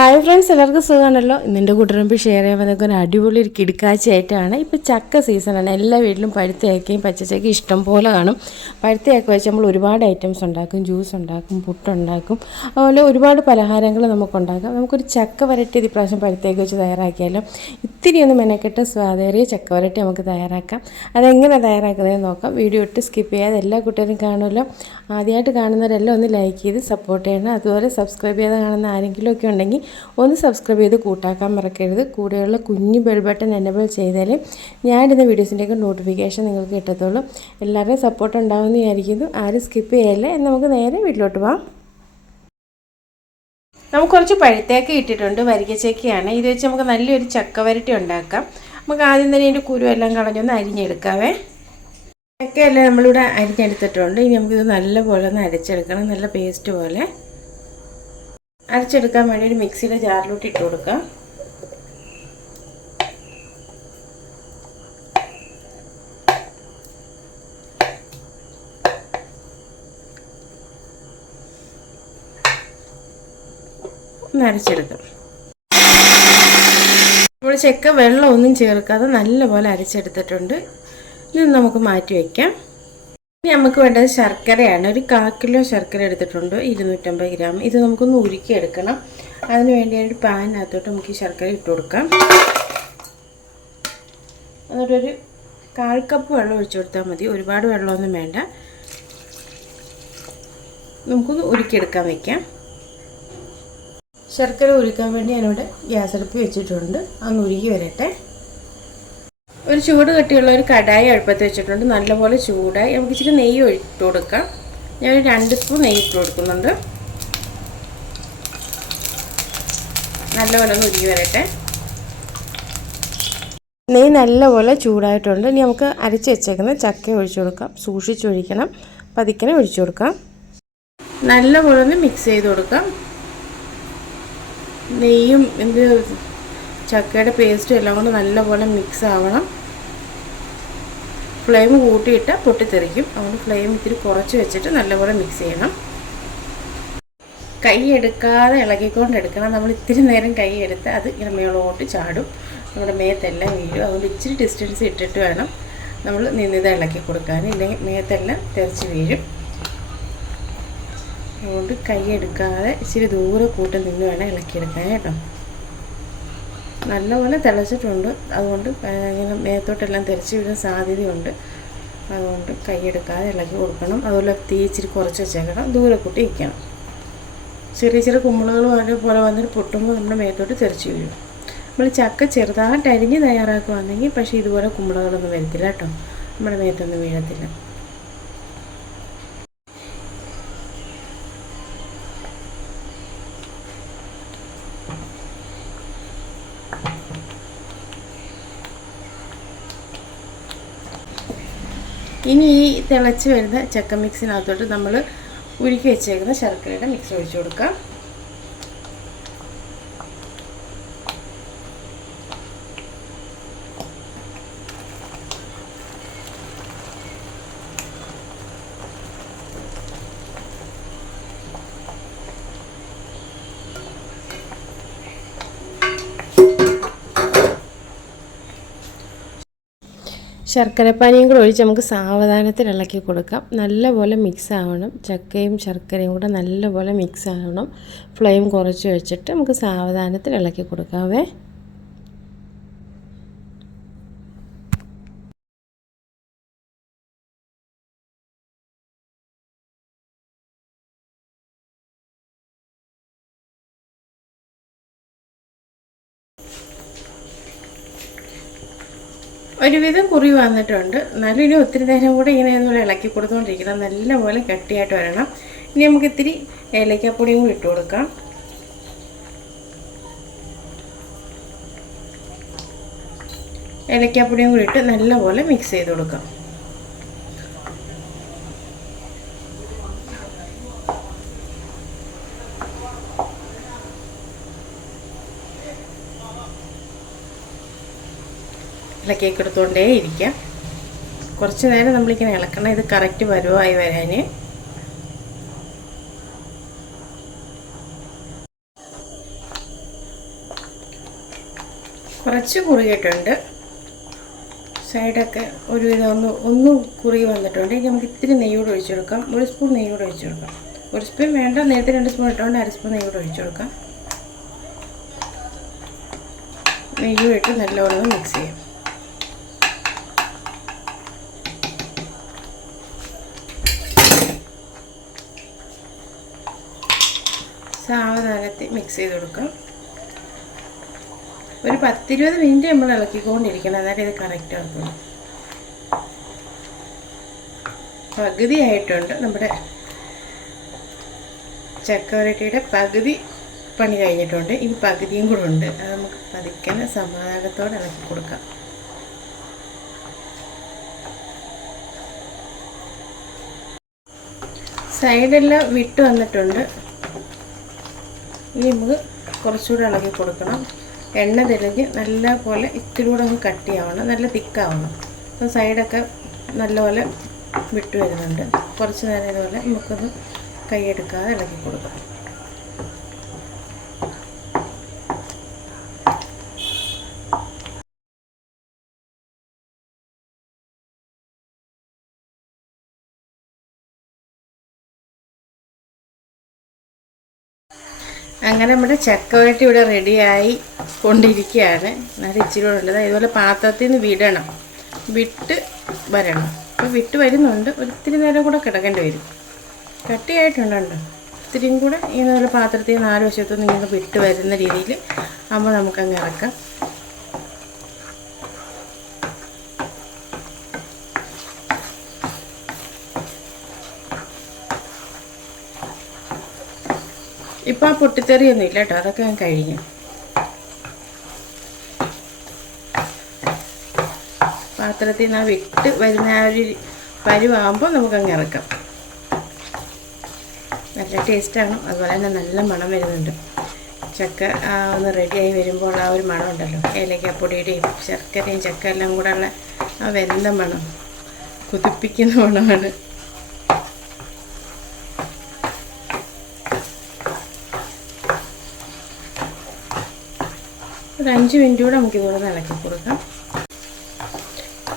Hi friends എല്ലാവർക്കും സുഖമാണല്ലോ? ഇന്നെന്റെ കൂട്ടുകാരമ്പ് ഷെയർ ചെയ്യാൻ വന്നൊക്കെ ഒരു അടിപൊളി ഒരു കിടക്കാഴ്ചയായിട്ടാണ് ഇപ്പോൾ ചക്ക സീസണാണ് എല്ലാ വീട്ടിലും പഴുത്തയക്കയും പച്ചച്ചക്ക ഇഷ്ടം പോലെ കാണും. പഴുത്തയൊക്കെ വെച്ച് നമ്മൾ ഒരുപാട് ഐറ്റംസ് ഉണ്ടാക്കും ജ്യൂസ് ഉണ്ടാക്കും പുട്ടുണ്ടാക്കും അതുപോലെ ഒരുപാട് പലഹാരങ്ങൾ നമുക്കുണ്ടാക്കാം നമുക്കൊരു ചക്ക വരട്ടി ഇപ്രാവശ്യം പഴുത്തേക്ക് വെച്ച് തയ്യാറാക്കിയാലോ? ഇത്തിരി ഒന്ന് മെനക്കെട്ട് സ്വാദേറിയ ചക്ക വരട്ടി നമുക്ക് തയ്യാറാക്കാം. അതെങ്ങനെ തയ്യാറാക്കുന്നതെന്ന് നോക്കാം. വീഡിയോ ഇട്ട് സ്കിപ്പ് ചെയ്യാതെ എല്ലാ കുട്ടികളും കാണുമല്ലോ. ആദ്യമായിട്ട് കാണുന്നവരെല്ലാം ഒന്ന് ലൈക്ക് ചെയ്ത് സപ്പോർട്ട് ചെയ്യണം. അതുപോലെ സബ്സ്ക്രൈബ് ചെയ്ത് കാണുന്ന ആരെങ്കിലും ഒക്കെ ഉണ്ടെങ്കിൽ ഒന്ന് സബ്സ്ക്രൈബ് ചെയ്ത് കൂട്ടാക്കാൻ മറക്കരുത്. കൂടെയുള്ള കുഞ്ഞു ബെൽ ബട്ടൺ എനബിൾ ചെയ്താൽ ഞാനിടുന്ന വീഡിയോസിന്റെയൊക്കെ നോട്ടിഫിക്കേഷൻ നിങ്ങൾക്ക് കിട്ടത്തുള്ളൂ. എല്ലാവരുടെയും സപ്പോർട്ട് ഉണ്ടാവുമെന്ന് വിചാരിക്കുന്നു. ആരും സ്കിപ്പ് ചെയ്യല്ലേ? നമുക്ക് നേരെ വീട്ടിലോട്ട് പോകാം നമുക്ക് കുറച്ച് പഴുത്തേക്ക് ഇട്ടിട്ടുണ്ട്. വരിക്കച്ചക്കയാണ് ഇത് വെച്ച് നമുക്ക് നല്ലൊരു ചക്ക വരട്ടി ഉണ്ടാക്കാം. നമുക്ക് ആദ്യം തന്നെ ഇതിന്റെ കുരുവെല്ലാം കളഞ്ഞൊന്ന് അരിഞ്ഞെടുക്കാവേ. ചക്കയെല്ലാം നമ്മളിവിടെ അരിഞ്ഞെടുത്തിട്ടുണ്ട്. ഇനി നമുക്കിത് നല്ലപോലെ ഒന്ന് അരച്ചെടുക്കണം. നല്ല പേസ്റ്റ് പോലെ. അരച്ചെടുക്കാൻ വേണ്ടി ഒരു മിക്സിയുടെ ജാറിലോട്ട് ഇട്ട് കൊടുക്കാം. ഒന്ന് അരച്ചെടുക്കാം. നമ്മൾ ചെക്ക ചേർക്കാതെ നല്ലപോലെ അരച്ചെടുത്തിട്ടുണ്ട്. ഇത് നമുക്ക് മാറ്റി വയ്ക്കാം ഇനി നമുക്ക് വേണ്ടത് ശർക്കരയാണ്. ഒരു കാ കിലോ ശർക്കര എടുത്തിട്ടുണ്ട്. ഇരുന്നൂറ്റമ്പത് ഗ്രാം. ഇത് നമുക്കൊന്ന് ഉരുക്കി എടുക്കണം അതിന് വേണ്ടിയായിട്ട് പാനിനകത്തോട്ട് നമുക്ക് ഈ ശർക്കര ഇട്ട് കൊടുക്കാം. എന്നിട്ടൊരു കാൽ കപ്പ് വെള്ളം ഒഴിച്ചു കൊടുത്താൽ മതി. ഒരുപാട് വെള്ളമൊന്നും വേണ്ട. നമുക്കൊന്ന് ഉരുക്കിയെടുക്കാൻ വയ്ക്കാം ശർക്കര ഉരുക്കാൻ വേണ്ടി ഞാനിവിടെ ഗ്യാസ് അടുപ്പ് വെച്ചിട്ടുണ്ട്. അന്ന് ഉരുക്കി വരട്ടെ. ഒരു ചൂട് കെട്ടിയുള്ള ഒരു കടായി അടുപ്പത്ത് വെച്ചിട്ടുണ്ട്. നല്ലപോലെ ചൂടായി. നമുക്ക് ഇച്ചിരി നെയ്യ് ഇട്ട് കൊടുക്കാം. ഞാൻ ഒരു രണ്ട് സ്പൂൺ നെയ്യ് ഇട്ട് കൊടുക്കുന്നുണ്ട്. നല്ലപോലെ ഒന്ന് ഉരുകി വരട്ടെ. നെയ്യ് നല്ലപോലെ ചൂടായിട്ടുണ്ട്. ഇനി നമുക്ക് അരച്ച് വെച്ചേക്കുന്ന ചക്ക ഒഴിച്ചു കൊടുക്കാം. സൂക്ഷിച്ചൊഴിക്കണം പതിക്കനെ ഒഴിച്ചു കൊടുക്കാം. നല്ലപോലെ ഒന്ന് മിക്സ് ചെയ്ത് കൊടുക്കാം. നെയ്യും എന്ത് ചക്കയുടെ പേസ്റ്റും എല്ലാം കൊണ്ട് നല്ലപോലെ മിക്സ് ആവണം. ഫ്ലെയിം കൂട്ടിയിട്ട് പൊട്ടിത്തെറിക്കും. അതുകൊണ്ട് ഫ്ലെയിം ഇത്തിരി കുറച്ച് വെച്ചിട്ട് നല്ലപോലെ മിക്സ് ചെയ്യണം. കൈ എടുക്കാതെ ഇളകിക്കൊണ്ട് എടുക്കണം. നമ്മൾ ഇത്തിരി നേരം കൈ എടുത്ത് അത് ഇങ്ങനെ മേളോട്ട് ചാടും. നമ്മുടെ മേത്തെല്ലാം വീഴും. അതുകൊണ്ട് ഇച്ചിരി ഡിസ്റ്റൻസ് ഇട്ടിട്ട് വേണം നമ്മൾ നിന്നിത ഇളക്കി കൊടുക്കാൻ. ഇല്ലെങ്കിൽ മേത്തെല്ലാം തെറിച്ച് വീഴും. അതുകൊണ്ട് കൈ എടുക്കാതെ ഇച്ചിരി ദൂരെ കൂട്ടി നിന്ന് വേണം ഇളക്കിയെടുക്കാൻ കേട്ടോ. നല്ലപോലെ തിളച്ചിട്ടുണ്ട്. അതുകൊണ്ട് ഇങ്ങനെ മേത്തോട്ടെല്ലാം തെറിച്ച് വീഴാൻ സാധ്യതയുണ്ട്. അതുകൊണ്ട് കൈയെടുക്കാതെ ഇളക്കി കൊടുക്കണം. അതുപോലെ തീ ഇച്ചിരി കുറച്ച് വെച്ചേക്കണം. ദൂരെ കൂട്ടി വയ്ക്കണം ചെറിയ ചെറിയ കുമ്പിളുകൾ പോലെ വന്നിട്ട് പൊട്ടുമ്പോൾ നമ്മുടെ മേത്തോട്ട് തെറിച്ച് വീഴും. നമ്മൾ ചക്ക ചെറുതായിട്ട് അരിഞ്ഞ് തയ്യാറാക്കുവാണെങ്കിൽ പക്ഷേ ഇതുപോലെ കുമ്പിളകളൊന്നും വരത്തില്ല കേട്ടോ. നമ്മുടെ മേത്തൊന്നും വീഴത്തില്ല. ഇനി ഈ തിളച്ച് വരുന്ന ചക്ക മിക്സിനകത്തോട്ട് നമ്മൾ ഉരുക്കി വെച്ചേക്കുന്ന ശർക്കരയുടെ മിക്സ് ഒഴിച്ചു കൊടുക്കാം. ശർക്കരപ്പാനിയും കൂടെ ഒഴിച്ച് നമുക്ക് സാവധാനത്തിൽ ഇളക്കി കൊടുക്കാം. നല്ലപോലെ മിക്സ് ആവണം. ചക്കയും ശർക്കരയും കൂടെ നല്ലപോലെ മിക്സ് ആവണം. ഫ്ലെയിം കുറച്ച് വെച്ചിട്ട് നമുക്ക് സാവധാനത്തിൽ ഇളക്കി കൊടുക്കാവേ. ഒരുവിധം കുറി വന്നിട്ടുണ്ട്. എന്നാലും ഇനി ഒത്തിരി നേരം കൂടെ ഇങ്ങനെ ഒന്നുകൂടെ ഇളക്കി കൊടുത്തുകൊണ്ടിരിക്കണം നല്ലപോലെ കട്ടിയായിട്ട് വരണം. ഇനി നമുക്ക് ഇത്തിരി ഏലക്കാപ്പൊടിയും കൂടി ഇട്ട് കൊടുക്കാം. ഏലക്കാപ്പൊടിയും കൂടി ഇട്ട് നല്ലപോലെ മിക്സ് ചെയ്ത് കൊടുക്കാം. ഇളക്കിയൊക്കെ എടുത്തുകൊണ്ടേ ഇരിക്കാം കുറച്ച് നേരം നമ്മളിങ്ങനെ ഇളക്കണം ഇത് കറക്റ്റ് പരുവായി വരാൻ കുറച്ച് കുറുകിയിട്ടുണ്ട്. സൈഡൊക്കെ ഒരു ഒന്ന് ഒന്ന് കുറുകി വന്നിട്ടുണ്ട്. ഇനി നമുക്ക് ഇത്തിരി നെയ്യോട് ഒഴിച്ചു കൊടുക്കാം. ഒരു സ്പൂൺ നെയ്യോട് ഒഴിച്ചു കൊടുക്കാം. ഒരു സ്പൂൺ വേണ്ട നേരത്തെ രണ്ട് സ്പൂൺ ഇട്ടുകൊണ്ട് അര സ്പൂൺ നെയ്യോട് ഒഴിച്ചു കൊടുക്കാം. നെയ്യും ഇട്ട് നല്ലോണം മിക്സ് ചെയ്യാം. സാവധാനത്തിൽ മിക്സ് ചെയ്ത് കൊടുക്കാം. ഒരു പത്തിരുപത് മിനിറ്റ് നമ്മൾ ഇളക്കിക്കൊണ്ടിരിക്കണം. അതായത് ഇത് കറക്റ്റ് ആക്കുള്ളൂ പകുതി ആയിട്ടുണ്ട് നമ്മുടെ ചക്കവരട്ടിയുടെ പകുതി പണി കഴിഞ്ഞിട്ടുണ്ട്. ഇനി പകുതിയും കൂടെ ഉണ്ട്. അത് നമുക്ക് പതിക്കനെ സമാധാനത്തോടെ ഇളക്കി കൊടുക്കാം. സൈഡെല്ലാം വിട്ട് വന്നിട്ടുണ്ട്. ഇനി നമുക്ക് കുറച്ചുകൂടെ ഇളക്കി കൊടുക്കണം. എണ്ണ തെളിഞ്ഞ് നല്ല പോലെ കൂടെ അങ്ങ് കട്ടിയാവണം. നല്ല തിക്കാവണം. അപ്പോൾ സൈഡൊക്കെ നല്ലപോലെ വിട്ടു വരുന്നുണ്ട്. കുറച്ച് നേരം ഇതുപോലെ നമുക്കൊന്ന് കൈയെടുക്കാതെ ഇളക്കി കൊടുക്കാം. അങ്ങനെ നമ്മുടെ ചക്കവരട്ടി ഇവിടെ റെഡിയായി കൊണ്ടിരിക്കുകയാണ്. എന്നാലും ഇച്ചിരി കൂടെ ഉള്ളത്. ഇതുപോലെ പാത്രത്തിൽ നിന്ന് വിടണം. വിട്ട് വരണം. അപ്പോൾ വിട്ട് വരുന്നുണ്ട്. ഒത്തിരി നേരം കൂടെ കിടക്കേണ്ടി വരും. കട്ടിയായിട്ടുണ്ടോ ഇത്തിരിയും കൂടെ ഇതുപോലെ പാത്രത്തിൽ നാല് വശത്തുനിന്ന് ഇങ്ങനെ വിട്ട് വരുന്ന രീതിയിൽ ആകുമ്പോൾ നമുക്കങ്ങ് ഇറക്കാം. ഇപ്പം ആ പൊട്ടിത്തെറിയൊന്നും ഇല്ല കേട്ടോ അതൊക്കെ ഞാൻ കഴിഞ്ഞു. പാത്രത്തിൽ നിന്ന് വിട്ട് വരുന്ന ആ ഒരു പരുവാകുമ്പോൾ നമുക്കങ്ങ് ഇറക്കാം. നല്ല ടേസ്റ്റാണ് അതുപോലെ തന്നെ നല്ല മണം വരുന്നുണ്ട്. ചക്ക ഒന്ന് റെഡിയായി വരുമ്പോൾ ആ ഒരു മണം ഉണ്ടല്ലോ. ഏലക്കപ്പൊടിയുടെയും ശർക്കരയും ചക്ക എല്ലാം കൂടെ ഉള്ള ആ വെന്ത മണം. കുതിപ്പിക്കുന്ന മണമാണ്. ഒരു അഞ്ച് മിനിറ്റ് കൂടെ നമുക്ക് ഇതുപോലെ ഇളക്കി കൊടുക്കാം.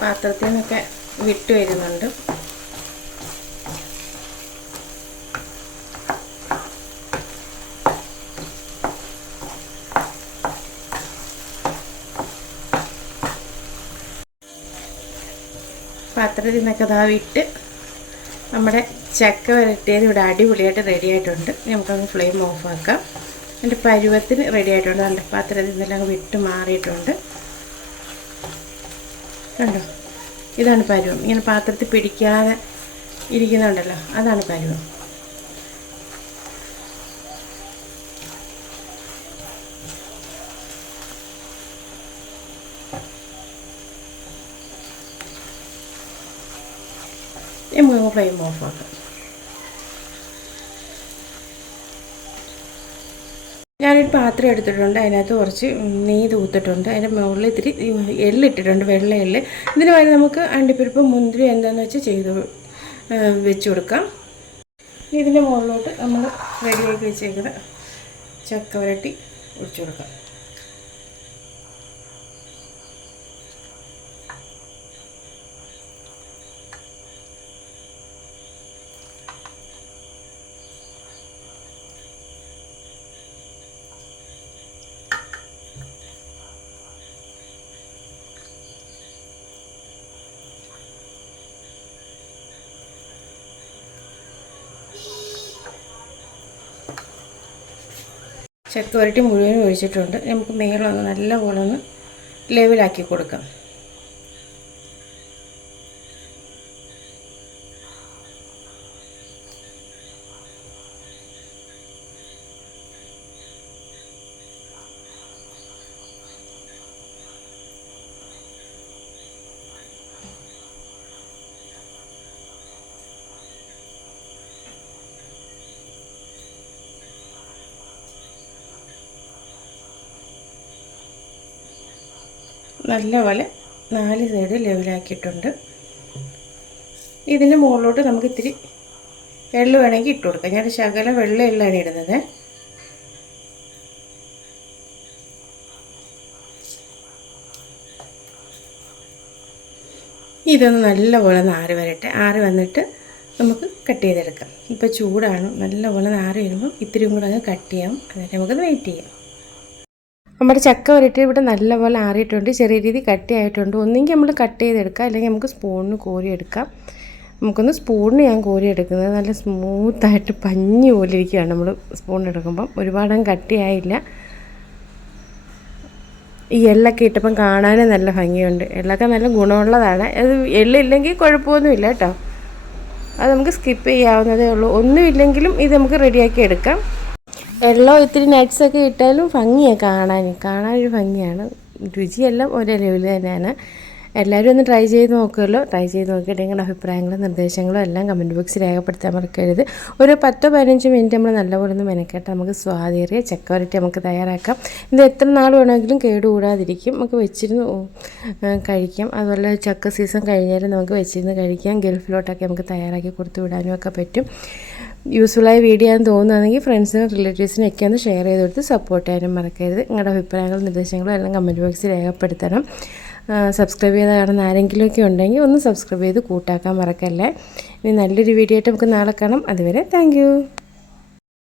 പാത്രത്തിൽ നിന്നൊക്കെ വിട്ട് വരുന്നുണ്ട്. പാത്രത്തിൽ നിന്നൊക്കെ അതാ വിട്ട് നമ്മുടെ ചക്ക വരട്ടിയത് ഇവിടെ അടിപൊളിയായിട്ട് റെഡി ആയിട്ടുണ്ട്. നമുക്കങ്ങ് ഫ്ലെയിം ഓഫാക്കാം എന്റെ പരുവത്തിന് റെഡി ആയിട്ടുണ്ട്. നല്ല പാത്രത്തിൽ നിന്നെല്ലാം വിട്ട് മാറിയിട്ടുണ്ട്. കണ്ടോ? ഇതാണ് പരുവം. ഇങ്ങനെ പാത്രത്തിൽ പിടിക്കാതെ ഇരിക്കുന്നുണ്ടല്ലോ. അതാണ് പരുവം. ഫ്ലെയിം ഓഫ് ആക്കാം. ഞാനൊരു പാത്രം എടുത്തിട്ടുണ്ട് അതിനകത്ത് കുറച്ച് നെയ്യ് തൂത്തിട്ടുണ്ട് അതിന്റെ മുകളിൽ ഇത്തിരി എള്ളിട്ടിട്ടുണ്ട് വെള്ള എള്ള്. ഇതിന് വേണ്ടി നമുക്ക് അണ്ടിപ്പരിപ്പ് മുന്തിരി എന്താണെന്ന് വെച്ചാൽ ചെയ്ത് വെച്ച് കൊടുക്കാം. ഇതിന്റെ മുകളിലോട്ട് നമ്മൾ റെഡിയാക്കി വെച്ചേക്കുന്ന ചക്ക വരട്ടി ഒഴിച്ചു കൊടുക്കാം. ചക്ക വരട്ടി മുഴുവനും ഒഴിച്ചിട്ടുണ്ട്. നമുക്ക് മേളൊന്ന് നല്ലപോലെ ഒന്ന് ലെവലാക്കി കൊടുക്കാം. നല്ലപോലെ നാല് സൈഡ് ലെവലാക്കിയിട്ടുണ്ട്. ഇതിന്റെ മുകളിലോട്ട് നമുക്ക് ഇത്തിരി വെള്ളം വേണമെങ്കിൽ ഇട്ട് കൊടുക്കാം. ഞാൻ ശകല വെള്ളമെല്ലാണ് ഇടുന്നത്. ഇതൊന്ന് നല്ലപോലെ നാറ് വരട്ടെ. ആറ് വന്നിട്ട് നമുക്ക് കട്ട് ചെയ്തെടുക്കാം. ഇപ്പോൾ ചൂടാണ്. നല്ലപോലെ നാറ് വരുമ്പോൾ ഇത്തിരി കൂടെ അങ്ങ് കട്ട് ചെയ്യാം. അതായത് നമുക്കത് വെയിറ്റ് ചെയ്യാം. നമ്മുടെ ചക്ക വരട്ടി ഇവിടെ നല്ലപോലെ ആറിയിട്ടുണ്ട് ചെറിയ രീതി കട്ടിയായിട്ടുണ്ട്. ഒന്നെങ്കിൽ നമ്മൾ കട്ട് ചെയ്തെടുക്കാം അല്ലെങ്കിൽ നമുക്ക് സ്പൂണിന് കോരി എടുക്കാം നമുക്കൊന്ന് സ്പൂണിന് ഞാൻ കോരി എടുക്കുന്നത് നല്ല സ്മൂത്തായിട്ട് പഞ്ഞി പോലെ ഇരിക്കുകയാണ് നമ്മൾ സ്പൂൺ എടുക്കുമ്പം. ഒരുപാടങ്ങ് കട്ടിയായില്ല. ഈ എള്ളൊക്കെ ഇട്ടപ്പം കാണാനും നല്ല ഭംഗിയുണ്ട്. എള്ളൊക്കെ നല്ല ഗുണമുള്ളതാണ്. അത് എള്ളില്ലെങ്കിൽ കുഴപ്പമൊന്നുമില്ല കേട്ടോ. അത് നമുക്ക് സ്കിപ്പ് ചെയ്യാവുന്നതേ ഉള്ളൂ. ഒന്നുമില്ലെങ്കിലും ഇത് നമുക്ക് റെഡിയാക്കി എടുക്കാം. എള്ളോ ഇത്തിരി നട്ട്സൊക്കെ ഇട്ടാലും ഭംഗിയാണ് കാണാൻ കാണാനൊരു ഭംഗിയാണ്. രുചിയെല്ലാം ഒരേ ലെവൽ തന്നെയാണ്. എല്ലാവരും ഒന്ന് ട്രൈ ചെയ്ത് നോക്കുമല്ലോ. ട്രൈ ചെയ്ത് നോക്കിയിട്ട് നിങ്ങളുടെ അഭിപ്രായങ്ങളും നിർദ്ദേശങ്ങളും എല്ലാം കമന്റ് ബോക്സിൽ രേഖപ്പെടുത്താൻ മറക്കരുത്. ഒരു പത്തോ പതിനഞ്ച് മിനിറ്റ് നമ്മൾ നല്ലപോലെ ഒന്ന് മെനക്കെട്ട് നമുക്ക് സ്വാതേറിയ ചക്കവരട്ടി നമുക്ക് തയ്യാറാക്കാം. ഇത് എത്ര നാൾ വേണമെങ്കിലും കേടുകൂടാതിരിക്കും. നമുക്ക് വെച്ചിരുന്ന് കഴിക്കാം. അതുപോലെ ചക്ക സീസൺ കഴിഞ്ഞാലും നമുക്ക് വെച്ചിരുന്ന് കഴിക്കാം. ഗൾഫിലോട്ടൊക്കെ നമുക്ക് തയ്യാറാക്കി കൊടുത്തു വിടാനും ഒക്കെ പറ്റും. യൂസ്ഫുള്ളായ വീഡിയോ ആണെന്ന് തോന്നുകയാണെങ്കിൽ ഫ്രണ്ട്സിനും റിലേറ്റീവ്സിനും ഒക്കെ ഒന്ന് ഷെയർ ചെയ്ത് കൊടുത്ത് സപ്പോർട്ട് ചെയ്യാനും മറക്കരുത്. നിങ്ങളുടെ അഭിപ്രായങ്ങളും നിർദ്ദേശങ്ങളും എല്ലാം കമന്റ് ബോക്സിൽ രേഖപ്പെടുത്തണം. സബ്സ്ക്രൈബ് ചെയ്ത് കാണുന്ന ആരെങ്കിലുമൊക്കെ ഉണ്ടെങ്കിൽ ഒന്ന് സബ്സ്ക്രൈബ് ചെയ്ത് കൂട്ടാക്കാൻ മറക്കല്ലേ. ഇനി നല്ലൊരു വീഡിയോ ആയിട്ട് നമുക്ക് നാളെ കാണാം. അതുവരെ താങ്ക്